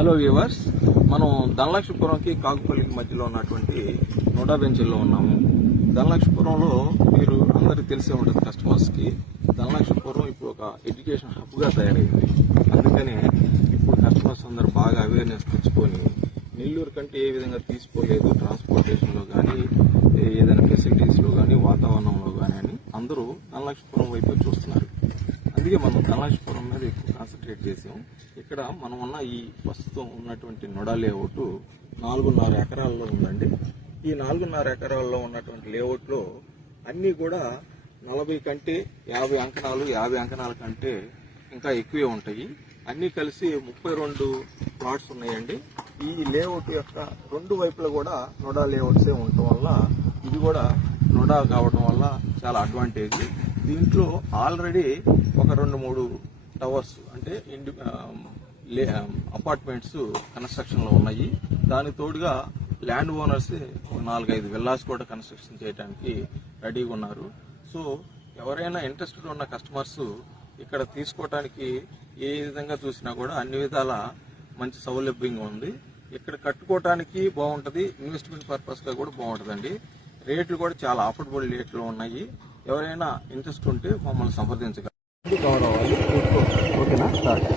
Hello viewers, మనం ధనలక్ష్మీపురంకి కాకుపల్లికి మధ్యలో ఉన్నటువంటి నోడా బెంచ్లో ఉన్నాము. ధనలక్ష్మీపురంలో మీరు అందరికీ తెలిసే ఉంటుంది కస్టమర్స్కి. ధనలక్ష్మీపురం ఇప్పుడు ఒక ఎడ్యుకేషన్ హబ్గా తయారైంది. అందుకనే ఇప్పుడు కస్టమర్స్ అందరూ బాగా అవేర్నెస్ తెచ్చుకొని నెల్లూరు కంటే ఏ విధంగా తీసుకోలేదు ట్రాన్స్పోర్టేషన్లో కానీ, ఏదైనా ఫెసిలిటీస్లో కానీ, వాతావరణంలో కానీ అని అందరూ ధనలక్ష్మీపురం వైపు చూస్తున్నారు. అందుకే మనం ధనలక్ష్మీపురం మీద ఎక్కువ కాన్సన్ట్రేట్ చేసాం. ఇక్కడ మనం ఉన్న ఈ ప్రస్తుతం ఉన్నటువంటి నోడా లేఅవుట్ 4.5 ఎకరాల్లో ఉందండి. ఈ 4.5 ఎకరాల్లో ఉన్నటువంటి లేఅవుట్లో అన్నీ కూడా 40 కంటే 50 అంకణాలు, 50 అంకణాల కంటే ఇంకా ఎక్కువే ఉంటాయి. అన్నీ కలిసి 32 ప్లాట్స్ ఉన్నాయండి. ఈ లేఅవుట్ యొక్క రెండు వైపులా కూడా నోడా లేఅవుట్సే ఉండటం వల్ల ఇది కూడా నోడా కావడం వల్ల చాలా అడ్వాంటేజ్. దీంట్లో ఆల్రెడీ ఒక 2-3 టవర్స్ అంటే అపార్ట్మెంట్స్ కన్స్ట్రక్షన్ లో ఉన్నాయి. దానికి తోడుగా ల్యాండ్ ఓనర్స్ 4-5 విల్లాస్ కూడా కన్స్ట్రక్షన్ చేయడానికి రెడీగా ఉన్నారు. సో ఎవరైనా ఇంట్రెస్టెడ్ ఉన్న కస్టమర్స్ ఇక్కడ తీసుకోవడానికి ఏ విధంగా చూసినా కూడా అన్ని విధాల మంచి సౌలభ్యంగా ఉంది. ఇక్కడ కట్టుకోవడానికి బాగుంటుంది, ఇన్వెస్ట్మెంట్ పర్పస్ గా కూడా బాగుంటుందండి. రేట్లు కూడా చాలా అఫోర్డబుల్ రేట్లో ఉన్నాయి. ఎవరైనా ఇంట్రెస్ట్ ఉంటే మమ్మల్ని సంప్రదించగలరు. ఓకేనా? స్టార్ట్.